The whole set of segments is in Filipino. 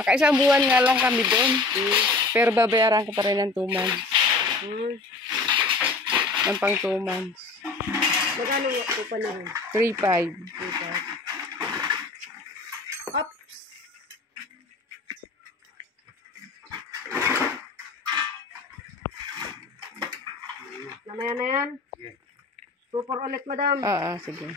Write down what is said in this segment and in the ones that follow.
Naka-isang buwan nga lang kami doon. Pero babayaran ko pa rin ng 2 months. Ng pang 2 months. Magkano po pa na rin? 3,500. Ops! Namaya na yan? Super ulit, madam. Oo, sige.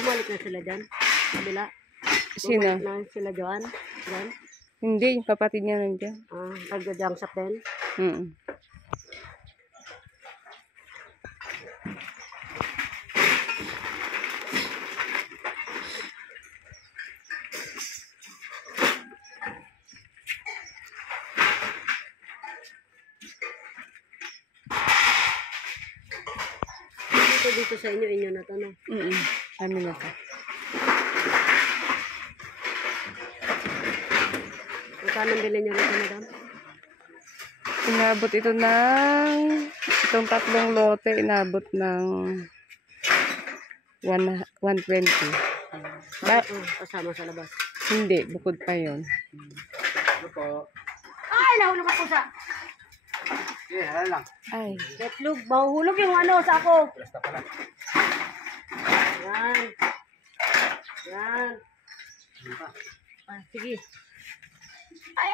Bumalik na sila dyan? Kabila? Sino? Bumalik na sila dyan? Dyan? Hindi, yung kapatid niya nandiyan. Nagdadyangsak din? Dito sa inyo na to, no? Amin na to. Magkano bilhin nyo rito, madam? Inabot ito ng itong 3 lote, inabot ng 120. Kasama sa labas. Hindi, bukod pa yon. Ay, nahulog ako sa... Ay. Ketlog, mahuhulog yung ano sa ako. Yan. Yan. Sige. Ay.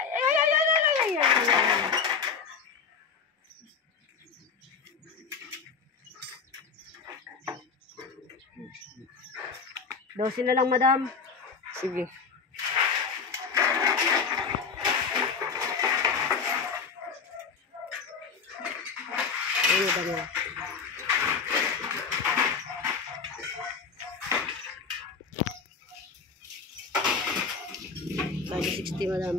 12 na lang, madam. Sige. Ano ba niya? Bali 60, madam.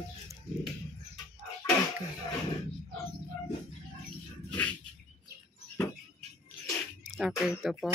Okay, ito po.